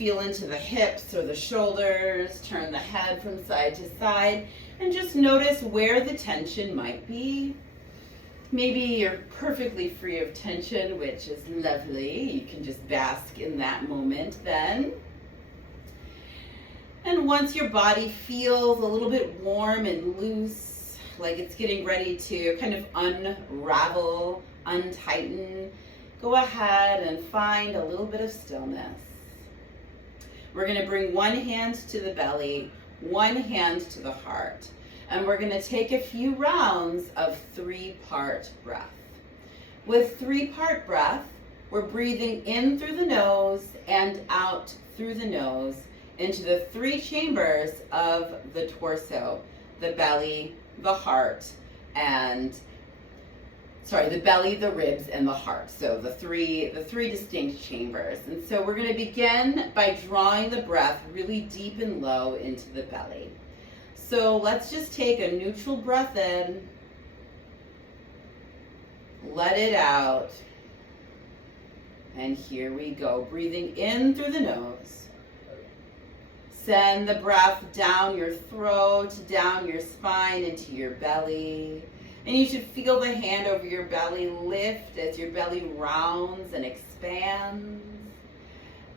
feel into the hips or the shoulders, turn the head from side to side, and just notice where the tension might be. Maybe you're perfectly free of tension, which is lovely. You can just bask in that moment then. And once your body feels a little bit warm and loose, like it's getting ready to kind of unravel, untighten, go ahead and find a little bit of stillness. We're going to bring one hand to the belly, one hand to the heart. And we're going to take a few rounds of 3-part breath. With 3-part breath, we're breathing in through the nose and out through the nose into the 3 chambers of the torso, the belly, the heart, and the belly, the ribs, and the heart. So the three distinct chambers. And so we're going to begin by drawing the breath really deep and low into the belly. So let's just take a neutral breath in, let it out, and here we go. Breathing in through the nose. Send the breath down your throat, down your spine, into your belly. And you should feel the hand over your belly lift as your belly rounds and expands.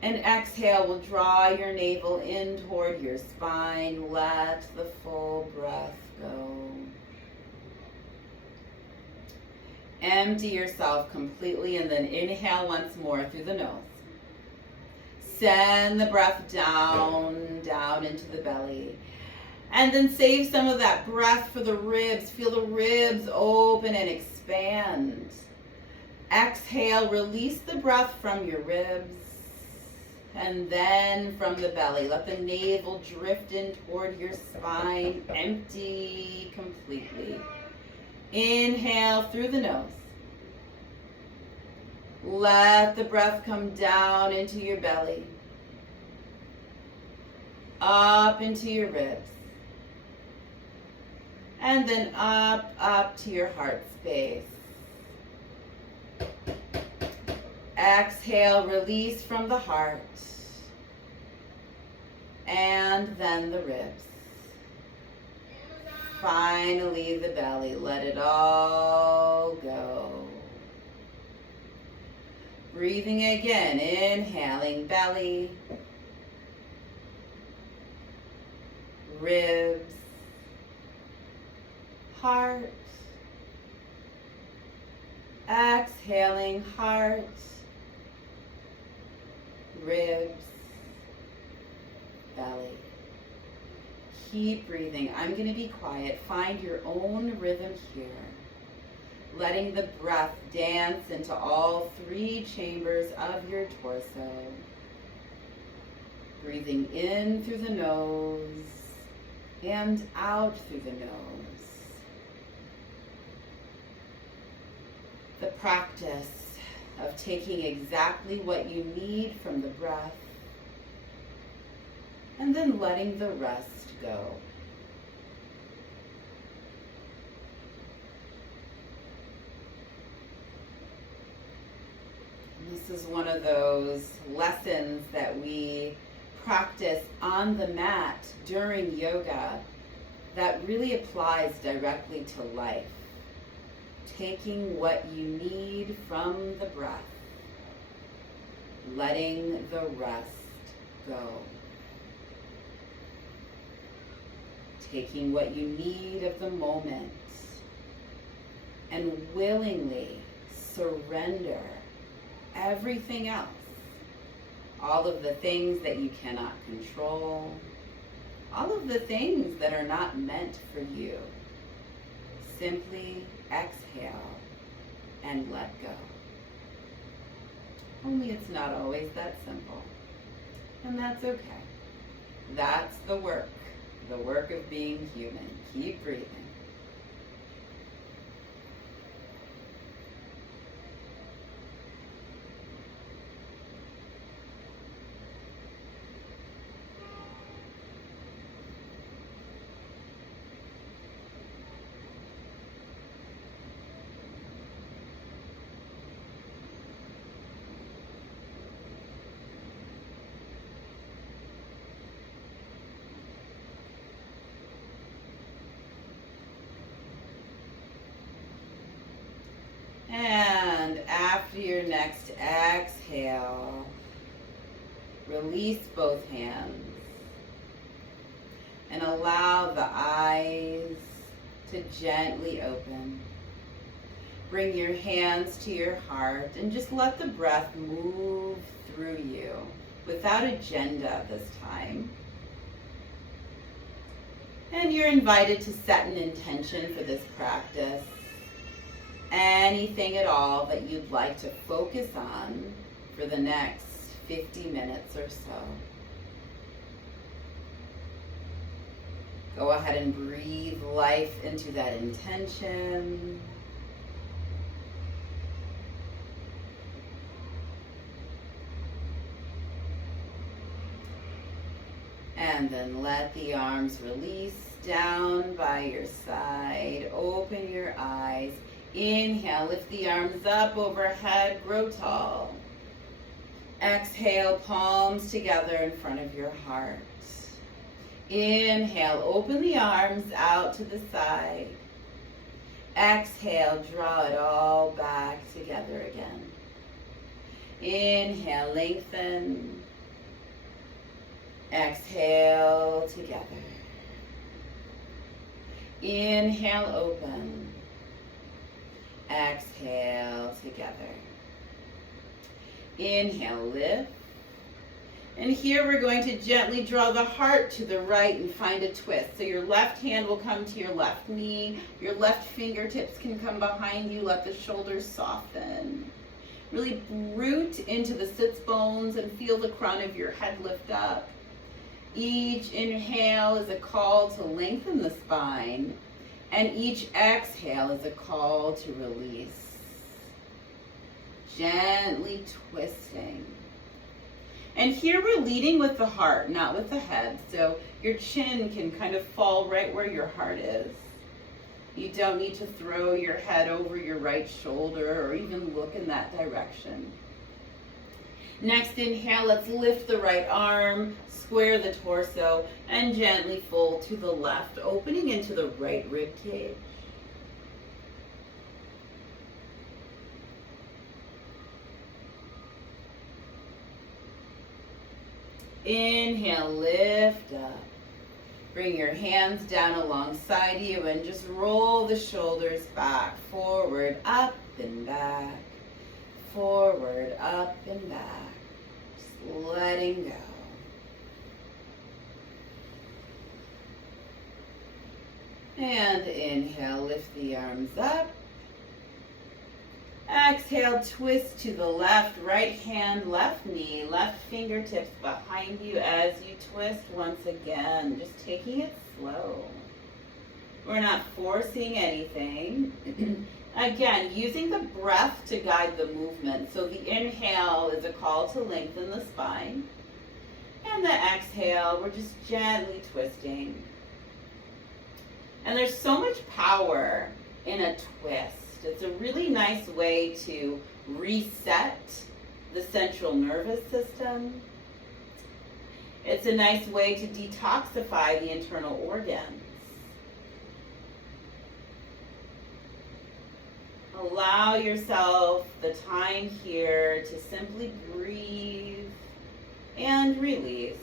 And exhale, will draw your navel in toward your spine. Let the full breath go. Empty yourself completely and then inhale once more through the nose. Send the breath down, down into the belly. And then save some of that breath for the ribs. Feel the ribs open and expand. Exhale, release the breath from your ribs. And then from the belly, let the navel drift in toward your spine, empty completely. Inhale through the nose. Let the breath come down into your belly, up into your ribs, and then up to your heart space. Exhale, release from the heart, and then the ribs. Finally, the belly. Let it all go. Breathing again, inhaling belly, ribs, heart. Exhaling, heart, ribs, belly. Keep breathing. I'm going to be quiet. Find your own rhythm here. Letting the breath dance into all 3 chambers of your torso. Breathing in through the nose and out through the nose. The practice of taking exactly what you need from the breath and then letting the rest go. This is one of those lessons that we practice on the mat during yoga that really applies directly to life. Taking what you need from the breath, letting the rest go. Taking what you need of the moment and willingly surrender everything else. All of the things that you cannot control, all of the things that are not meant for you. Simply exhale and let go. Only it's not always that simple. And that's okay. That's the work of being human. Keep breathing. after your next exhale, release both hands and allow the eyes to gently open. Bring your hands to your heart and just let the breath move through you without agenda this time. And you're invited to set an intention for this practice. Anything at all that you'd like to focus on for the next 50 minutes or so. Go ahead and breathe life into that intention. And then let the arms release down by your side. Open your eyes. Inhale, lift the arms up overhead, grow tall. Exhale, palms together in front of your heart. Inhale, open the arms out to the side. Exhale, draw it all back together again. Inhale, lengthen. Exhale, together. Inhale, open. Exhale, together. Inhale, lift. And here we're going to gently draw the heart to the right and find a twist. So your left hand will come to your left knee. Your left fingertips can come behind you. Let the shoulders soften. Really root into the sits bones and feel the crown of your head lift up. Each inhale is a call to lengthen the spine, and each exhale is a call to release. Gently twisting. And here we're leading with the heart, not with the head. So your chin can kind of fall right where your heart is. You don't need to throw your head over your right shoulder or even look in that direction. Next inhale, let's lift the right arm, square the torso, and gently fold to the left, opening into the right rib cage. Inhale, lift up. Bring your hands down alongside you and just roll the shoulders back, forward, up and back, forward, up and back. Just letting go. And inhale, lift the arms up. Exhale, twist to the left, right hand, left knee, left fingertips behind you as you twist once again. Just taking it slow. We're not forcing anything. Again, using the breath to guide the movement. So the inhale is a call to lengthen the spine. And the exhale, we're just gently twisting. And there's so much power in a twist. It's a really nice way to reset the central nervous system. It's a nice way to detoxify the internal organs. Allow yourself the time here to simply breathe and release.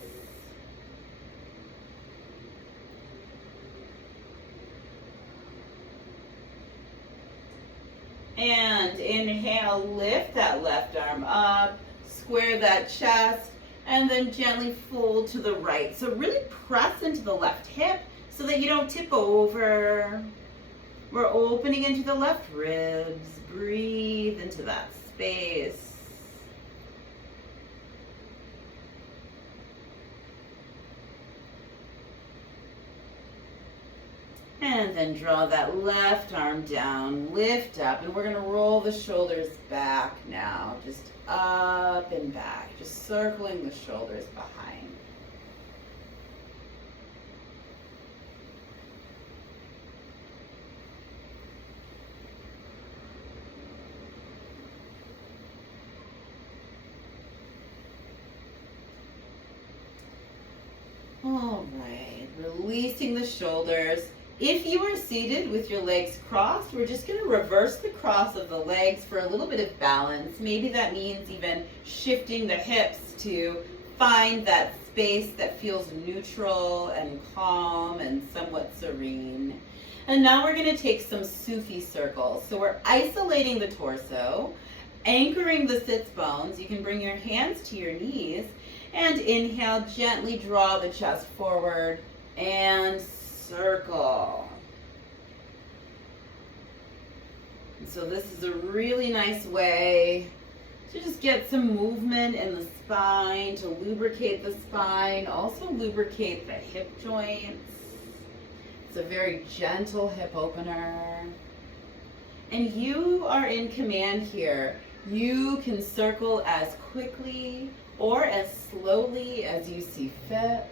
And inhale, lift that left arm up, square that chest, and then gently fold to the right. So really press into the left hip so that you don't tip over. We're opening into the left ribs. Breathe into that space. And then draw that left arm down, lift up, and we're going to roll the shoulders back now, just up and back, just circling the shoulders behind. All right, releasing the shoulders. If you are seated with your legs crossed, we're just going to reverse the cross of the legs for a little bit of balance. Maybe that means even shifting the hips to find that space that feels neutral and calm and somewhat serene. And now we're going to take some Sufi circles. So we're isolating the torso, anchoring the sits bones. You can bring your hands to your knees and inhale, gently draw the chest forward and circle. And so this is a really nice way to just get some movement in the spine, to lubricate the spine, also lubricate the hip joints. It's a very gentle hip opener. And you are in command here. You can circle as quickly or as slowly as you see fit.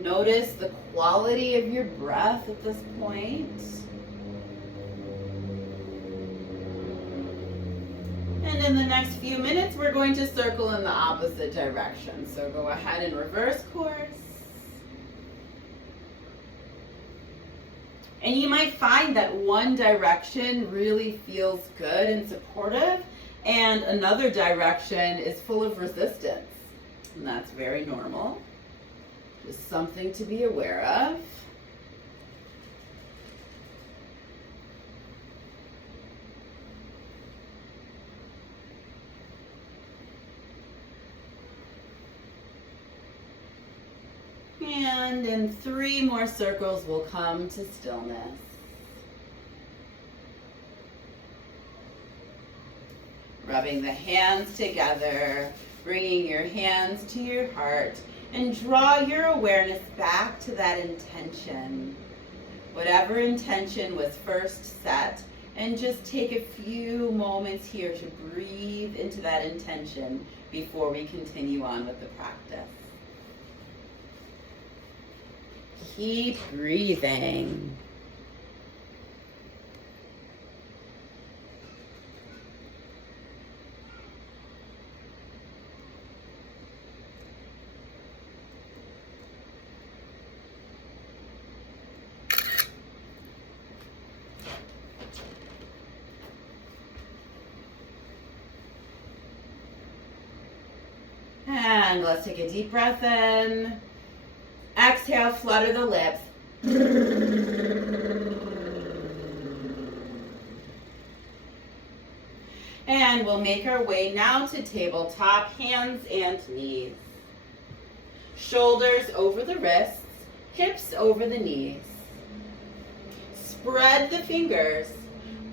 Notice the quality of your breath at this point. And in the next few minutes, we're going to circle in the opposite direction. So go ahead and reverse course. And you might find that one direction really feels good and supportive, and another direction is full of resistance. And that's very normal. Just something to be aware of. And in 3 more circles, we'll come to stillness. Rubbing the hands together, bringing your hands to your heart, and draw your awareness back to that intention. Whatever intention was first set, and just take a few moments here to breathe into that intention before we continue on with the practice. Keep breathing. And let's take a deep breath in. Exhale, flutter the lips. And we'll make our way now to tabletop, hands and knees. Shoulders over the wrists, hips over the knees. Spread the fingers.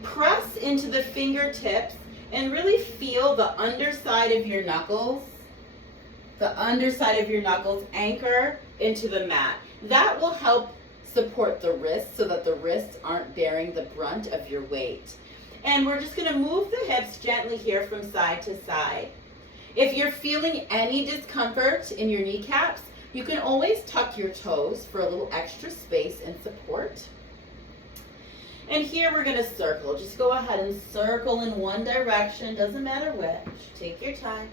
Press into the fingertips and really feel the underside of your knuckles. The underside of your knuckles anchor into the mat. That will help support the wrists so that the wrists aren't bearing the brunt of your weight. And we're just going to move the hips gently here from side to side. If you're feeling any discomfort in your kneecaps, you can always tuck your toes for a little extra space and support. And here we're going to circle. Just go ahead and circle in one direction, doesn't matter which. Take your time.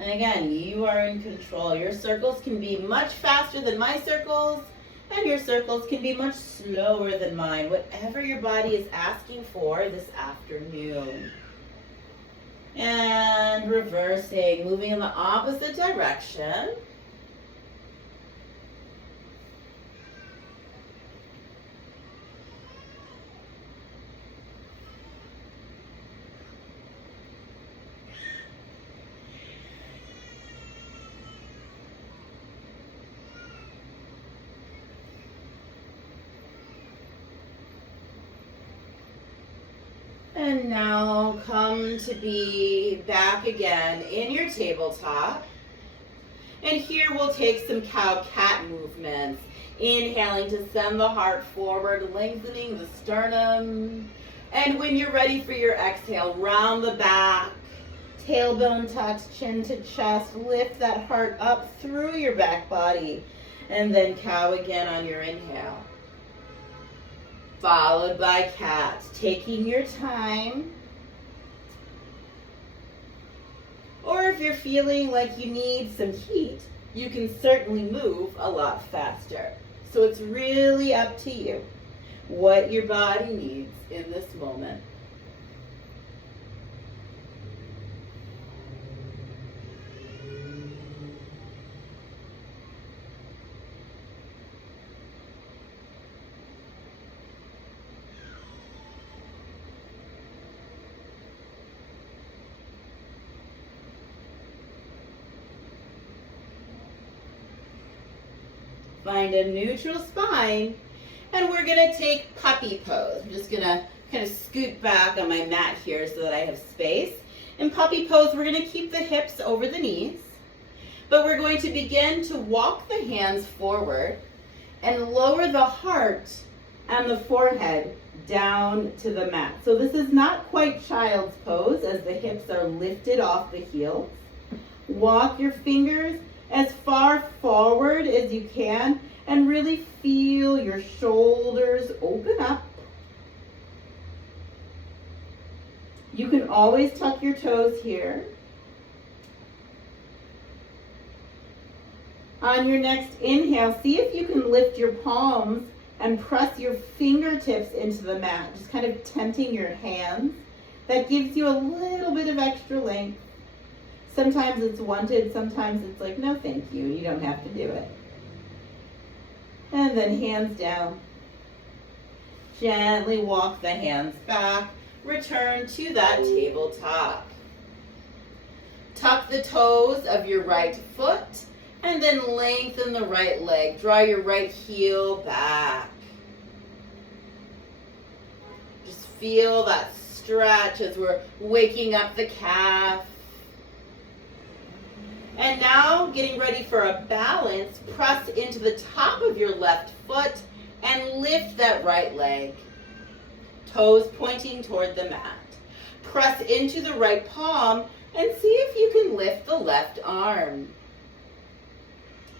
And again, you are in control. Your circles can be much faster than my circles, and your circles can be much slower than mine, whatever your body is asking for this afternoon. And reversing, moving in the opposite direction. And now come to be back again in your tabletop. And here we'll take some cow-cat movements. Inhaling to send the heart forward, lengthening the sternum. And when you're ready for your exhale, round the back, tailbone tucks, chin to chest. Lift that heart up through your back body. And then cow again on your inhale. Followed by cat, taking your time. Or if you're feeling like you need some heat, you can certainly move a lot faster. So it's really up to you what your body needs in this moment. Find a neutral spine, and we're gonna take puppy pose. I'm just gonna kind of scoot back on my mat here so that I have space. In puppy pose, we're gonna keep the hips over the knees, but we're going to begin to walk the hands forward and lower the heart and the forehead down to the mat. So this is not quite child's pose as the hips are lifted off the heels. Walk your fingers as far forward as you can and really feel your shoulders open up. You can always tuck your toes here. On your next inhale, see if you can lift your palms and press your fingertips into the mat, just kind of tenting your hands. That gives you a little bit of extra length. Sometimes it's wanted, sometimes it's like, no thank you, you don't have to do it. And then hands down. Gently walk the hands back, return to that tabletop. Tuck the toes of your right foot, and then lengthen the right leg. Draw your right heel back. Just feel that stretch as we're waking up the calf. And now, getting ready for a balance, press into the top of your left foot and lift that right leg. Toes pointing toward the mat. Press into the right palm and see if you can lift the left arm.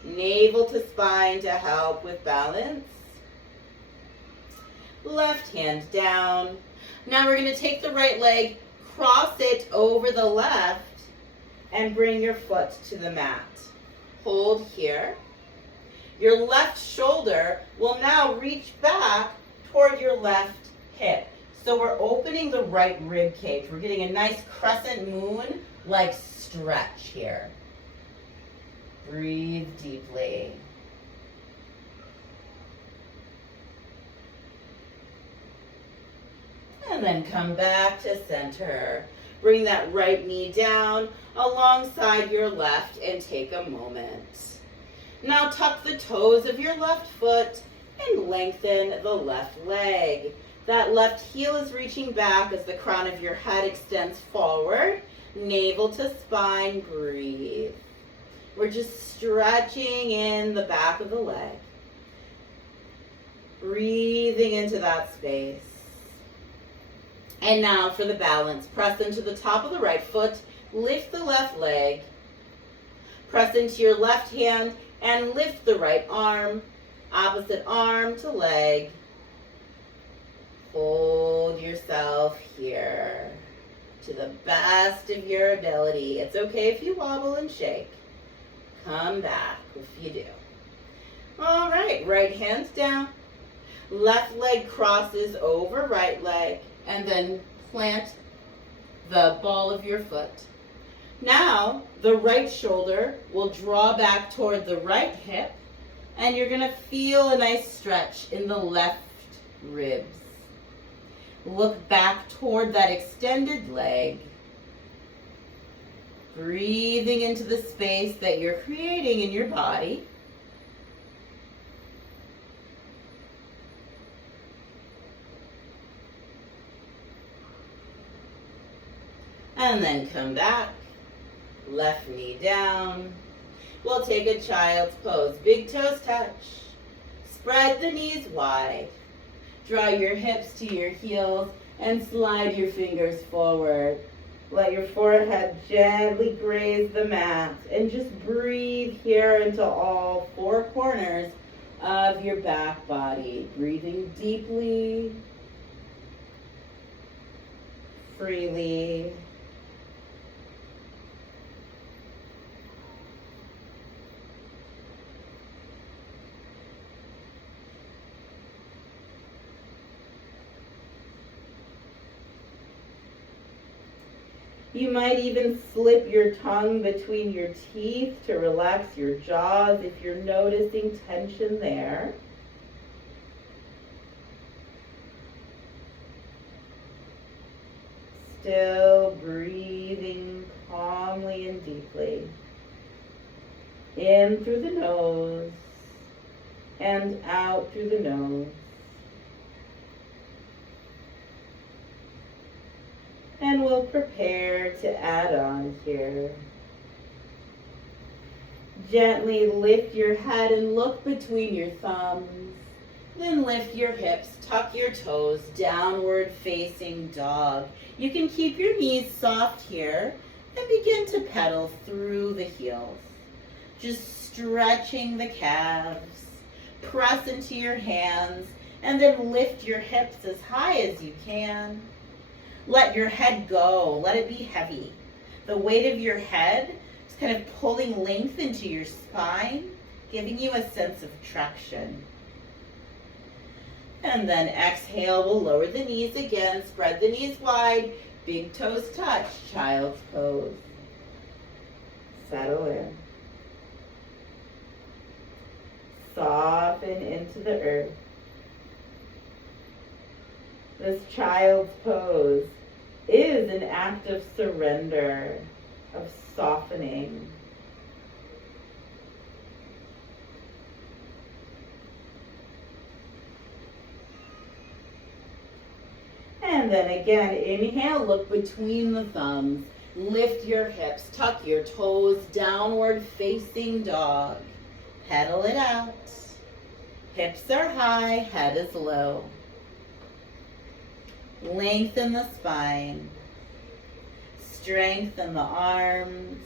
Navel to spine to help with balance. Left hand down. Now we're going to take the right leg, cross it over the left, and bring your foot to the mat. Hold here. Your left shoulder will now reach back toward your left hip. So we're opening the right rib cage. We're getting a nice crescent moon-like stretch here. Breathe deeply. And then come back to center. Bring that right knee down alongside your left and take a moment. Now tuck the toes of your left foot and lengthen the left leg. That left heel is reaching back as the crown of your head extends forward. Navel to spine, breathe. We're just stretching in the back of the leg. Breathing into that space. And now for the balance, press into the top of the right foot, lift the left leg, press into your left hand and lift the right arm, opposite arm to leg. Hold yourself here to the best of your ability. It's okay if you wobble and shake. Come back if you do. All right, right hand's down. Left leg crosses over right leg. And then plant the ball of your foot. Now, the right shoulder will draw back toward the right hip, and you're going to feel a nice stretch in the left ribs. Look back toward that extended leg. Breathing into the space that you're creating in your body. And then come back, left knee down. We'll take a child's pose. Big toes touch. Spread the knees wide. Draw your hips to your heels and slide your fingers forward. Let your forehead gently graze the mat and just breathe here into all four corners of your back body. Breathing deeply, freely. You might even slip your tongue between your teeth to relax your jaws if you're noticing tension there. Still breathing calmly and deeply. In through the nose and out through the nose. And we'll prepare to add on here. Gently lift your head and look between your thumbs. Then lift your hips, tuck your toes, downward facing dog. You can keep your knees soft here and begin to pedal through the heels. Just stretching the calves. Press into your hands and then lift your hips as high as you can. Let your head go. Let it be heavy. The weight of your head is kind of pulling length into your spine, giving you a sense of traction. And then exhale, we'll lower the knees again. Spread the knees wide. Big toes touch. Child's pose. Settle in. Soften into the earth. This child's pose is an act of surrender, of softening. And then again, inhale, look between the thumbs. Lift your hips, tuck your toes, downward facing dog. Pedal it out. Hips are high, head is low. Lengthen the spine. Strengthen the arms.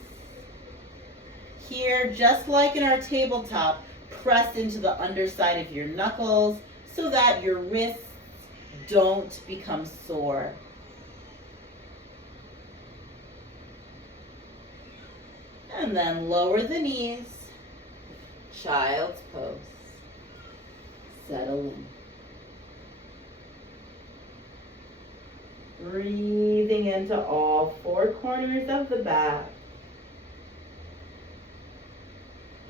Here, just like in our tabletop, press into the underside of your knuckles so that your wrists don't become sore. And then lower the knees. Child's pose. Settle in. Breathing into all four corners of the back.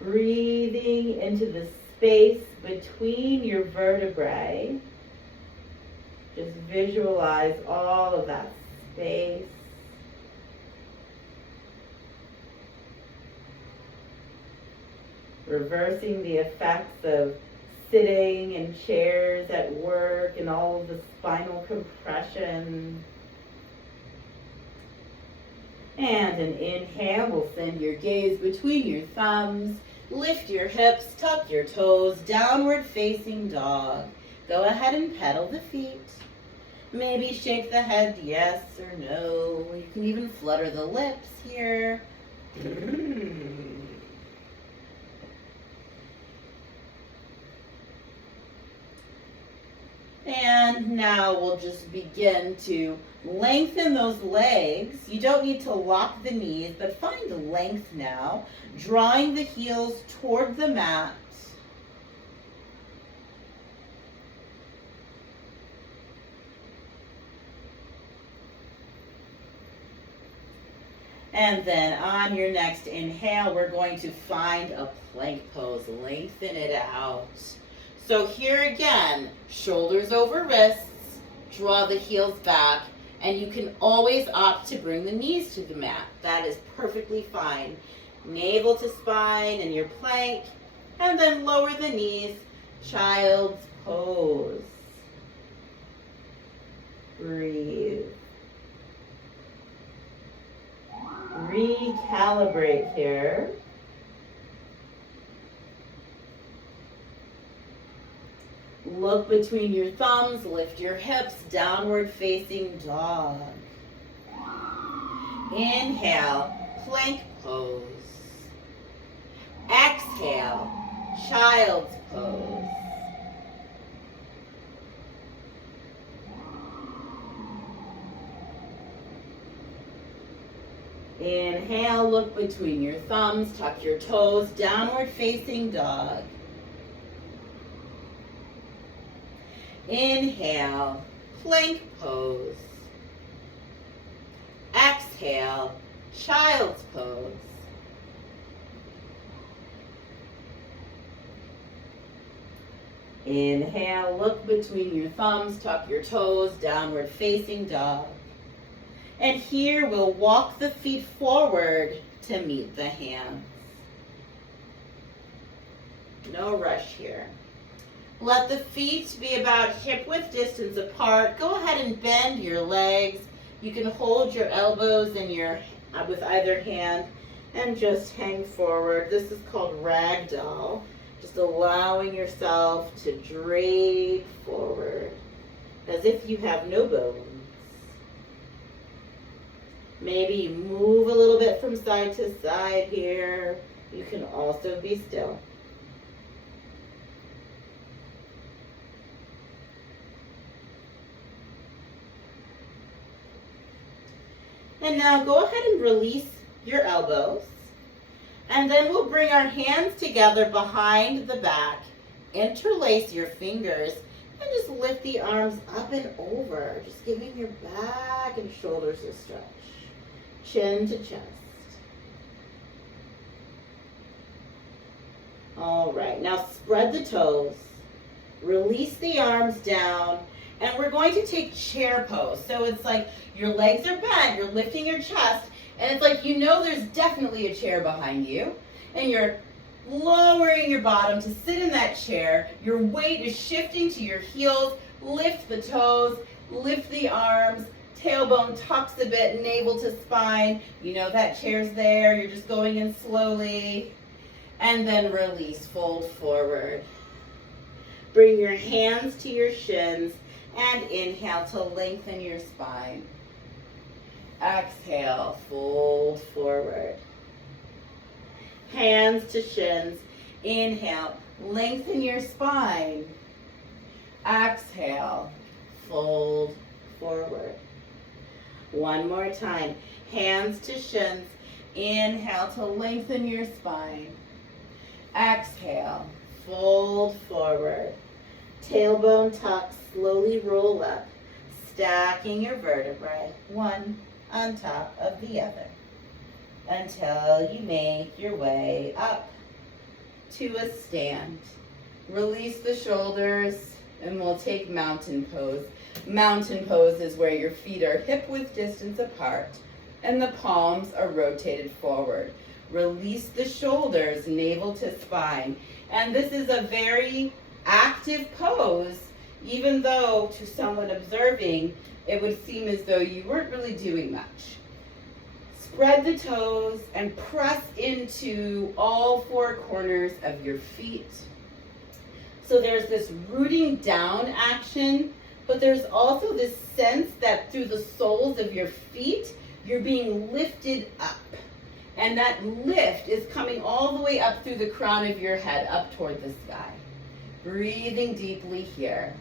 Breathing into the space between your vertebrae. Just visualize all of that space. Reversing the effects of sitting in chairs at work and all of the spinal compression. And an inhale will send your gaze between your thumbs. Lift your hips, tuck your toes, downward facing dog. Go ahead and pedal the feet. Maybe shake the head yes or no. You can even flutter the lips here. And now we'll just begin to lengthen those legs. You don't need to lock the knees, but find the length now, drawing the heels toward the mat. And then on your next inhale, we're going to find a plank pose. Lengthen it out. So here again, shoulders over wrists, draw the heels back, and you can always opt to bring the knees to the mat. That is perfectly fine. Navel to spine in your plank, and then lower the knees, child's pose. Breathe. Recalibrate here. Look between your thumbs, lift your hips, downward facing dog. Inhale, plank pose. Exhale, child's pose. Inhale, look between your thumbs, tuck your toes, downward facing dog. Inhale, plank pose. Exhale. Exhale, child's pose. Inhale, look between your thumbs, tuck your toes, downward facing dog. And here we'll walk the feet forward to meet the hands. No rush here. Let the feet be about hip-width distance apart. Go ahead and bend your legs. You can hold your elbows in with either hand and just hang forward. This is called ragdoll. Just allowing yourself to drape forward as if you have no bones. Maybe you move a little bit from side to side here. You can also be still. And now go ahead and release your elbows. And then we'll bring our hands together behind the back. Interlace your fingers and just lift the arms up and over. Just giving your back and shoulders a stretch. Chin to chest. All right, now spread the toes. Release the arms down. And we're going to take chair pose. So it's like your legs are bent, you're lifting your chest, and it's like you know there's definitely a chair behind you. And you're lowering your bottom to sit in that chair. Your weight is shifting to your heels. Lift the toes, lift the arms, tailbone tucks a bit, navel to spine. You know that chair's there, you're just going in slowly. And then release, fold forward. Bring your hands to your shins. And inhale to lengthen your spine. Exhale, fold forward. Hands to shins. Inhale, lengthen your spine. Exhale, fold forward. One more time. Hands to shins. Inhale to lengthen your spine. Exhale, fold forward. Tailbone tuck, slowly roll up, stacking your vertebrae, one on top of the other, until you make your way up to a stand. Release the shoulders, and we'll take mountain pose. Mountain pose is where your feet are hip-width distance apart, and the palms are rotated forward. Release the shoulders, navel to spine, and this is a very active pose, even though to someone observing, it would seem as though you weren't really doing much. Spread the toes and press into all four corners of your feet. So there's this rooting down action, but there's also this sense that through the soles of your feet, you're being lifted up. And that lift is coming all the way up through the crown of your head, up toward the sky. Breathing deeply here.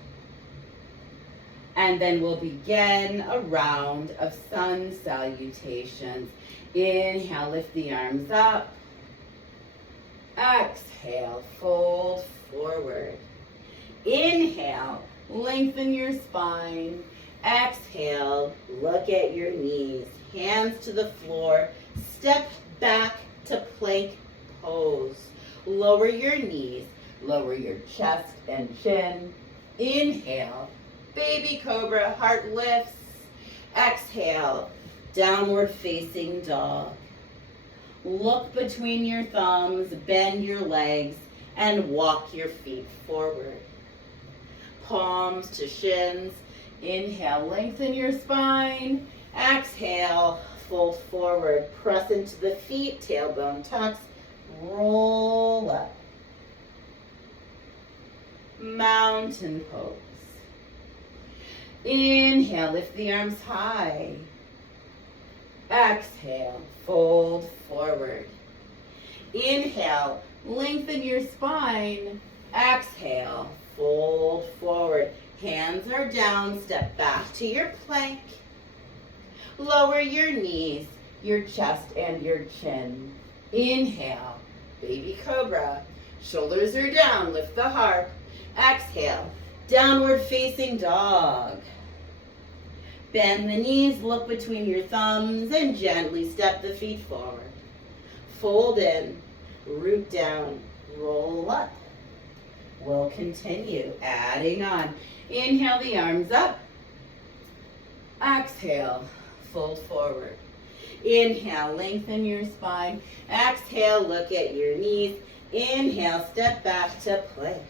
And then we'll begin a round of sun salutations. Inhale, lift the arms up. Exhale, fold forward. Inhale, lengthen your spine. Exhale, look at your knees. Hands to the floor. Step back to plank pose. Lower your knees. Lower your chest and chin. Inhale, baby cobra, heart lifts. Exhale, downward facing dog. Look between your thumbs, bend your legs, and walk your feet forward. Palms to shins. Inhale, lengthen your spine. Exhale, fold forward. Press into the feet, tailbone tucks. Roll up. Mountain pose. Inhale, lift the arms high. Exhale, fold forward. Inhale, lengthen your spine. Exhale, fold forward. Hands are down, step back to your plank. Lower your knees, your chest and your chin. Inhale, baby cobra. Shoulders are down, lift the heart. Exhale, downward facing dog. Bend the knees, look between your thumbs, and gently step the feet forward. Fold in, root down, roll up. We'll continue, adding on. Inhale the arms up. Exhale, fold forward. Inhale, lengthen your spine. Exhale, look at your knees. Inhale, step back to plank.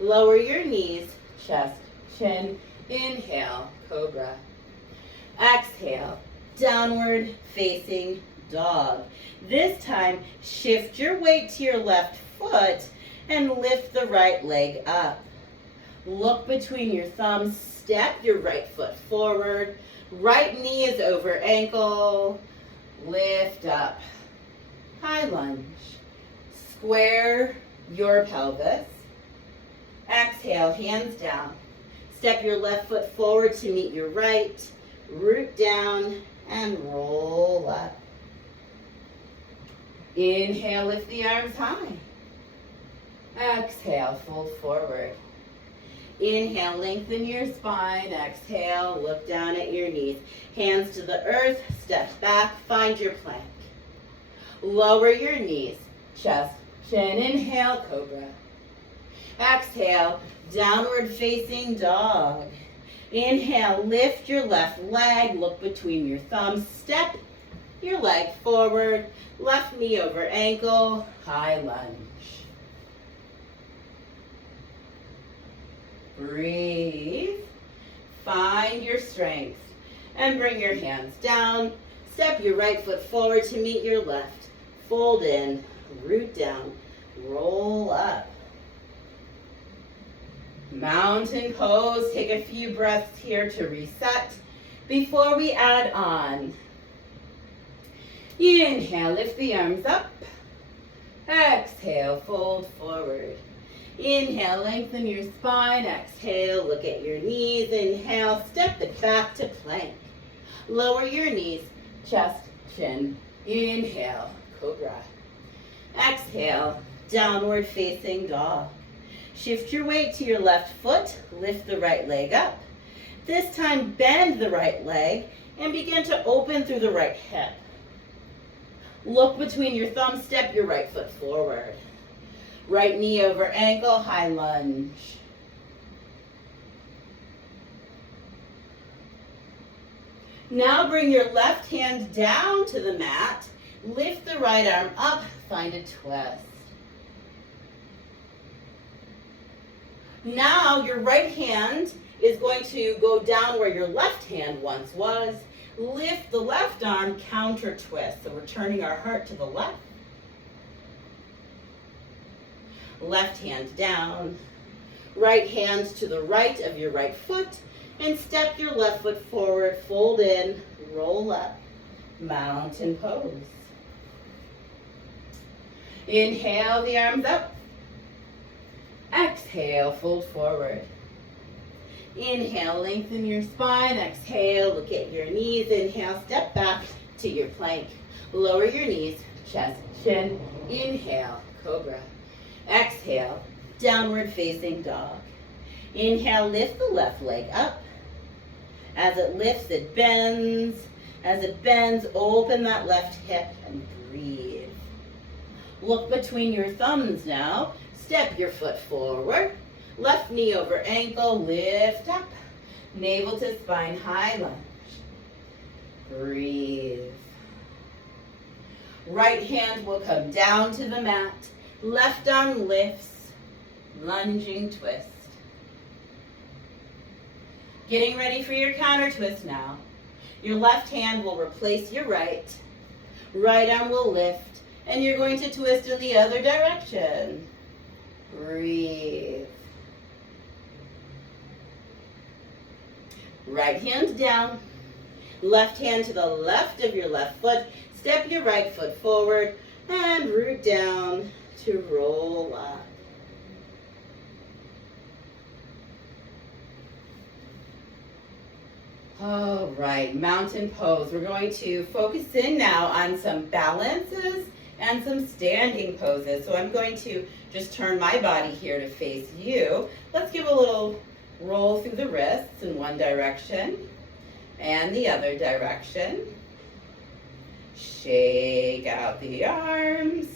Lower your knees, chest, chin. Inhale, cobra. Exhale, downward facing dog. This time, shift your weight to your left foot and lift the right leg up. Look between your thumbs, step your right foot forward. Right knee is over ankle. Lift up. High lunge. Square your pelvis. Exhale, hands down. Step your left foot forward to meet your right. Root down and roll up. Inhale, lift the arms high. Exhale, fold forward. Inhale, lengthen your spine. Exhale, look down at your knees. Hands to the earth, step back, find your plank. Lower your knees, chest, chin. Inhale, cobra. Exhale, downward facing dog. Inhale, lift your left leg, look between your thumbs, step your leg forward, left knee over ankle, high lunge. Breathe, find your strength, and bring your hands down. Step your right foot forward to meet your left. Fold in, root down, roll up. Mountain pose, take a few breaths here to reset before we add on. Inhale, lift the arms up. Exhale, fold forward. Inhale, lengthen your spine. Exhale, look at your knees. Inhale, step it back to plank. Lower your knees, chest, chin. Inhale, cobra. Exhale, downward facing dog. Shift your weight to your left foot, lift the right leg up. This time, bend the right leg and begin to open through the right hip. Look between your thumbs, step your right foot forward. Right knee over ankle, high lunge. Now bring your left hand down to the mat. Lift the right arm up, find a twist. Now your right hand is going to go down where your left hand once was. Lift the left arm, counter twist. So we're turning our heart to the left. Left hand down. Right hand to the right of your right foot. And step your left foot forward, fold in, roll up. Mountain pose. Inhale the arms up. Exhale, fold forward. Inhale, lengthen your spine. Exhale, look at your knees. Inhale, step back to your plank. Lower your knees, chest, chin. Inhale, cobra. Exhale, downward facing dog. Inhale, lift the left leg up. As it lifts, it bends. As it bends, open that left hip and breathe. Look between your thumbs now. Step your foot forward. Left knee over ankle, lift up. Navel to spine, high lunge. Breathe. Right hand will come down to the mat. Left arm lifts, lunging twist. Getting ready for your counter twist now. Your left hand will replace your right. Right arm will lift, and you're going to twist in the other direction. Breathe. Right hand down. Left hand to the left of your left foot. Step your right foot forward and root down to roll up. All right, mountain pose. We're going to focus in now on some balances and some standing poses. So I'm going to just turn my body here to face you. Let's give a little roll through the wrists in one direction And the other direction. Shake out the arms.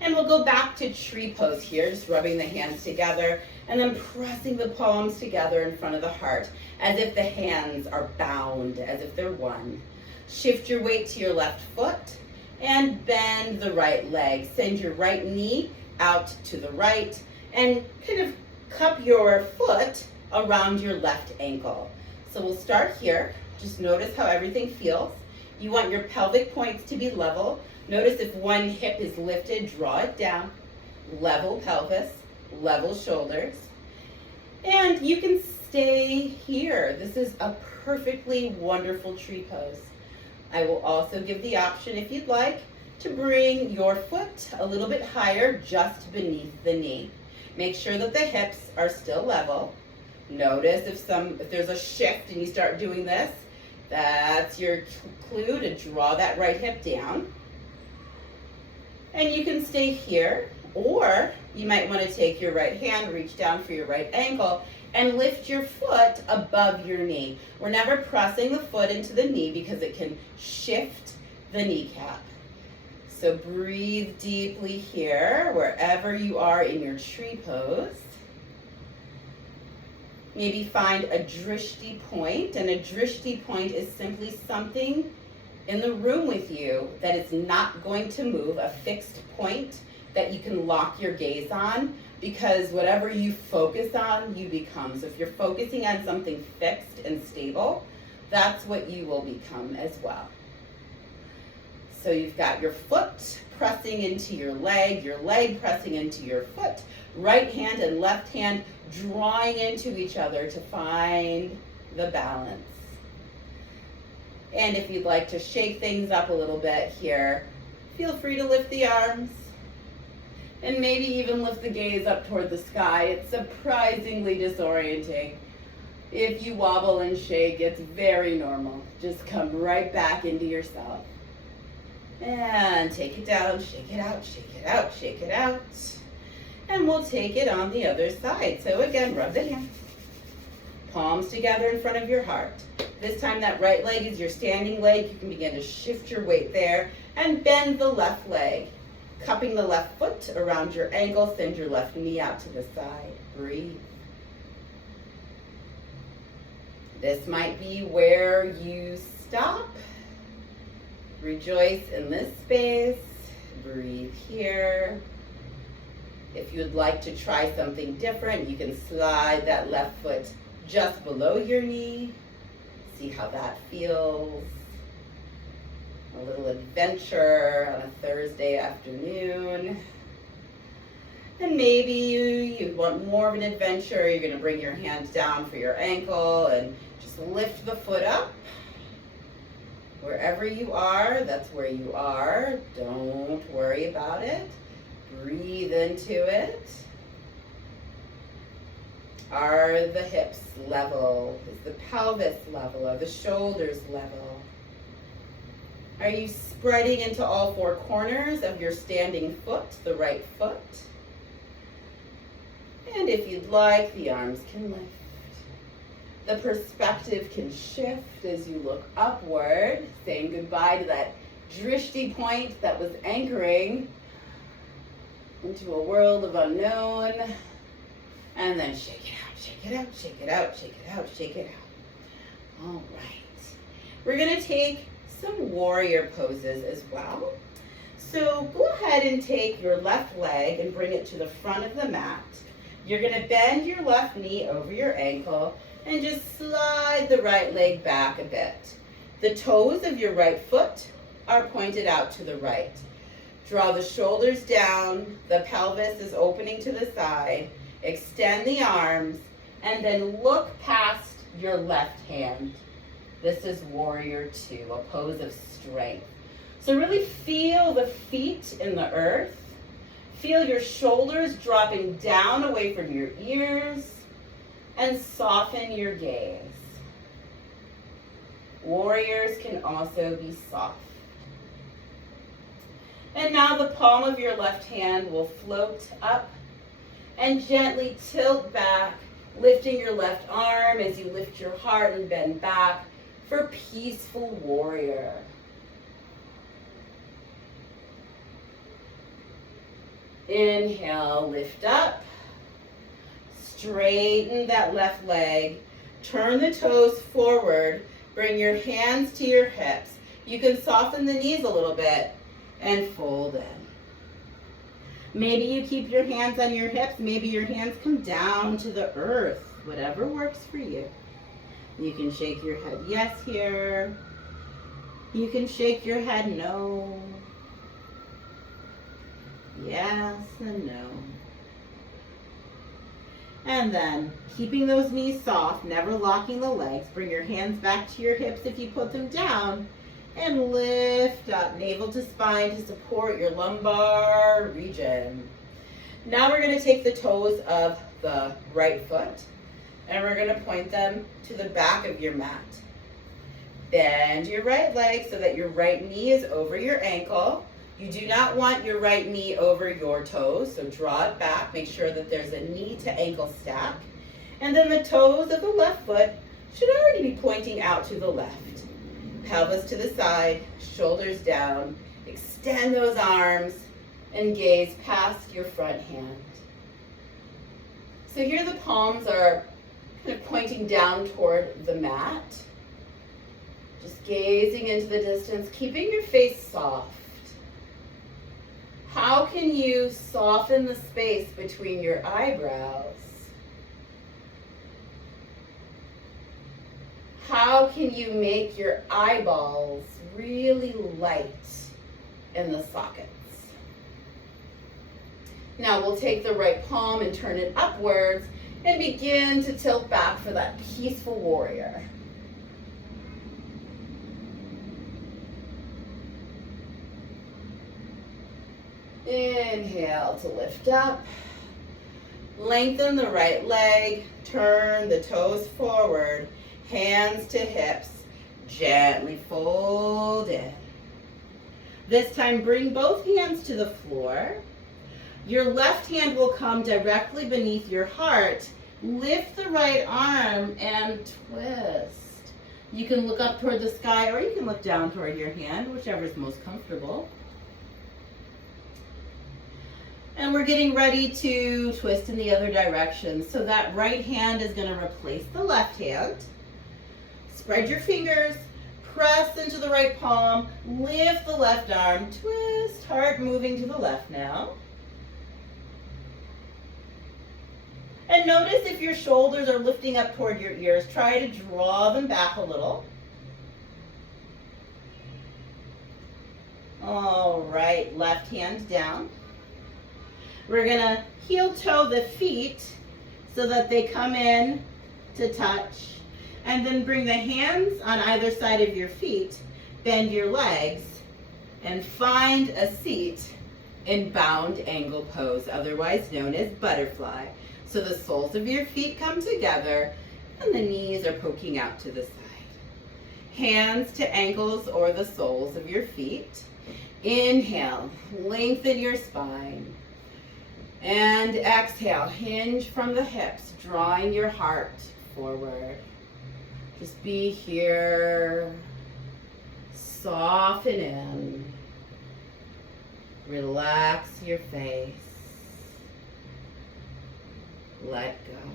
And we'll go back to tree pose here, just rubbing the hands together and then pressing the palms together in front of the heart as if the hands are bound, as if they're one. Shift your weight to your left foot and bend the right leg. Send your right knee out to the right and kind of cup your foot around your left ankle. So we'll start here. Just notice how everything feels. You want your pelvic points to be level. Notice if one hip is lifted, draw it down. Level pelvis, level shoulders. And you can stay here. This is a perfectly wonderful tree pose. I will also give the option, if you'd like, to bring your foot a little bit higher just beneath the knee. Make sure that the hips are still level. Notice if there's a shift and you start doing this, that's your clue to draw that right hip down. And you can stay here, or you might want to take your right hand, reach down for your right ankle, and lift your foot above your knee. We're never pressing the foot into the knee because it can shift the kneecap. So breathe deeply here, wherever you are in your tree pose. Maybe find a drishti point, and a drishti point is simply something in the room with you that is not going to move, a fixed point that you can lock your gaze on, because whatever you focus on, you become. So if you're focusing on something fixed and stable, that's what you will become as well. So you've got your foot pressing into your leg pressing into your foot, right hand and left hand drawing into each other to find the balance. And if you'd like to shake things up a little bit here, feel free to lift the arms and maybe even lift the gaze up toward the sky. It's surprisingly disorienting. If you wobble and shake, it's very normal. Just come right back into yourself. And take it down, shake it out, shake it out, shake it out. And we'll take it on the other side. So again, rub the hands. Palms together in front of your heart. This time that right leg is your standing leg. You can begin to shift your weight there and bend the left leg. Cupping the left foot around your ankle, send your left knee out to the side. Breathe. This might be where you stop. Rejoice in this space. Breathe here. If you'd like to try something different, you can slide that left foot just below your knee. See how that feels. A little adventure on a Thursday afternoon. And maybe you want more of an adventure. You're going to bring your hands down for your ankle and just lift the foot up. Wherever you are, that's where you are. Don't worry about it. Breathe into it. Are the hips level? Is the pelvis level? Are the shoulders level? Are you spreading into all four corners of your standing foot, the right foot? And if you'd like, the arms can lift. The perspective can shift as you look upward, saying goodbye to that drishti point that was anchoring into a world of unknown. And then shake it out, shake it out, shake it out, shake it out, shake it out. All right. We're going to take some warrior poses as well. So go ahead and take your left leg and bring it to the front of the mat. You're going to bend your left knee over your ankle and just slide the right leg back a bit. The toes of your right foot are pointed out to the right. Draw the shoulders down, the pelvis is opening to the side. Extend the arms, and then look past your left hand. This is Warrior Two, a pose of strength. So really feel the feet in the earth. Feel your shoulders dropping down away from your ears, and soften your gaze. Warriors can also be soft. And now the palm of your left hand will float up and gently tilt back Lifting your left arm as you lift your heart and bend back for peaceful warrior. Inhale, lift up. Straighten that left leg. Turn the toes forward. Bring your hands to your hips. You can soften the knees a little bit and fold in. Maybe you keep your hands on your hips. Maybe your hands come down to the earth. Whatever works for you. You can shake your head yes here. You can shake your head no. Yes and no. And then, keeping those knees soft, never locking the legs, bring your hands back to your hips if you put them down, and lift up, navel to spine to support your lumbar region. Now we're going to take the toes of the right foot, and we're going to point them to the back of your mat. Bend your right leg so that your right knee is over your ankle. You do not want your right knee over your toes, so draw it back. Make sure that there's a knee to ankle stack. And then the toes of the left foot should already be pointing out to the left. Pelvis to the side, shoulders down. Extend those arms and gaze past your front hand. So here the palms are kind of pointing down toward the mat. Just gazing into the distance, keeping your face soft. How can you soften the space between your eyebrows? How can you make your eyeballs really light in the sockets? Now we'll take the right palm and turn it upwards and begin to tilt back for that peaceful warrior. Inhale to lift up. Lengthen the right leg. Turn the toes forward. Hands to hips. Gently fold in. This time, bring both hands to the floor. Your left hand will come directly beneath your heart. Lift the right arm and twist. You can look up toward the sky or you can look down toward your hand, whichever is most comfortable. And we're getting ready to twist in the other direction. So that right hand is going to replace the left hand. Spread your fingers, press into the right palm, lift the left arm, twist, heart moving to the left now. And notice if your shoulders are lifting up toward your ears, try to draw them back a little. All right, left hand down. We're going to heel toe the feet so that they come in to touch. And then bring the hands on either side of your feet, bend your legs, and find a seat in bound angle pose, otherwise known as butterfly. So the soles of your feet come together and the knees are poking out to the side. Hands to ankles or the soles of your feet. Inhale, lengthen your spine. And exhale, hinge from the hips, drawing your heart forward. Just be here, soften in, relax your face, let go.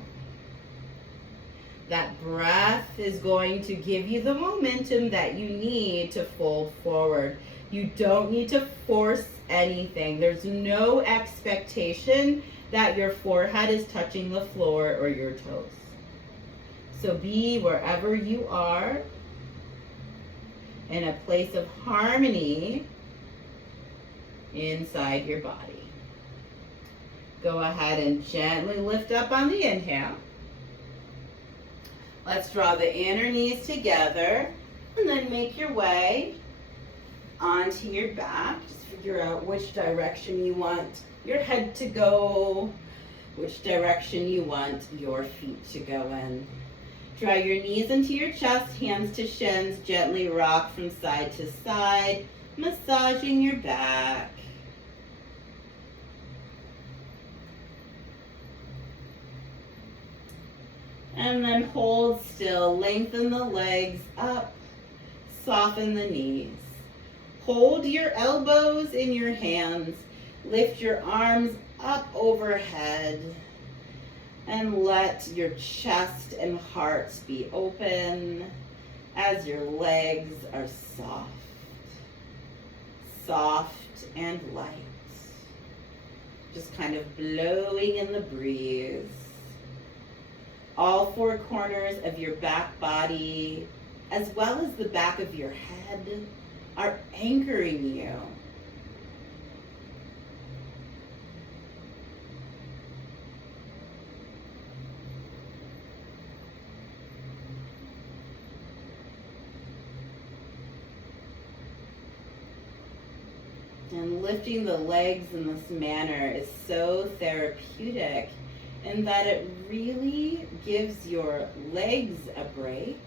That breath is going to give you the momentum that you need to fold forward. You don't need to force anything. There's no expectation that your forehead is touching the floor or your toes. So be wherever you are in a place of harmony inside your body. Go ahead and gently lift up on the inhale. Let's draw the inner knees together and then make your way onto your back. Just figure out which direction you want your head to go, which direction you want your feet to go in. Draw your knees into your chest, hands to shins, gently rock from side to side, massaging your back. And then hold still. Lengthen the legs up. Soften the knees. Hold your elbows in your hands. Lift your arms up overhead. And let your chest and heart be open as your legs are soft. Soft and light. Just kind of blowing in the breeze. All four corners of your back body, as well as the back of your head, are anchoring you. And lifting the legs in this manner is so therapeutic in that it really gives your legs a break,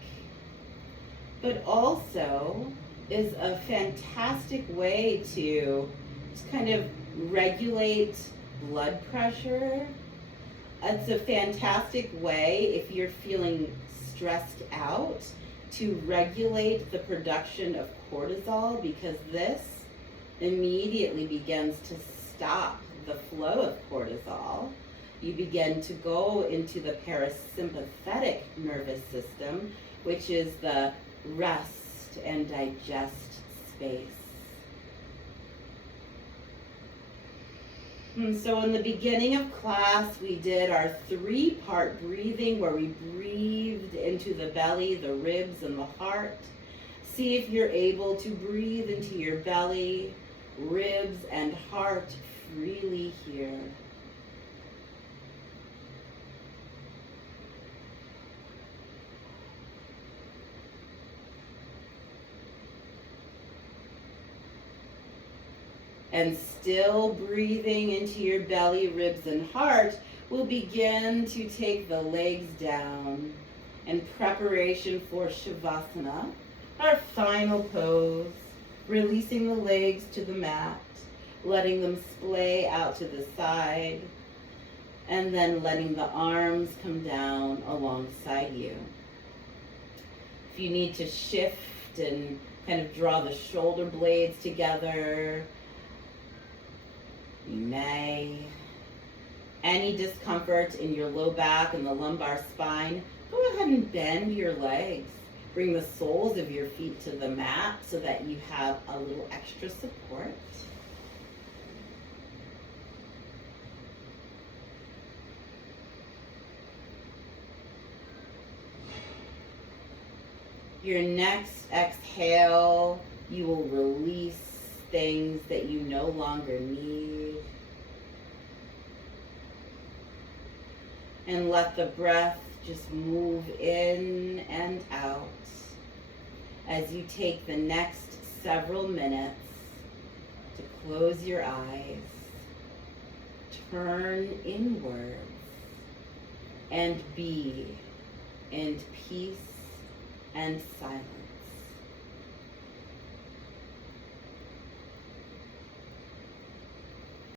but also is a fantastic way to just kind of regulate blood pressure. It's a fantastic way if you're feeling stressed out to regulate the production of cortisol, because this immediately begins to stop the flow of cortisol. You begin to go into the parasympathetic nervous system, which is the rest and digest space. And so in the beginning of class, we did our 3-part breathing where we breathed into the belly, the ribs, and the heart. See if you're able to breathe into your belly, ribs, and heart freely here. And still breathing into your belly, ribs, and heart, we'll begin to take the legs down in preparation for Shavasana, our final pose, releasing the legs to the mat, letting them splay out to the side, and then letting the arms come down alongside you. If you need to shift and kind of draw the shoulder blades together, you may. Any discomfort in your low back and the lumbar spine, go ahead and bend your legs. Bring the soles of your feet to the mat so that you have a little extra support. Your next exhale, you will release things that you no longer need. And let the breath just move in and out as you take the next several minutes to close your eyes, turn inwards, and be in peace and silence.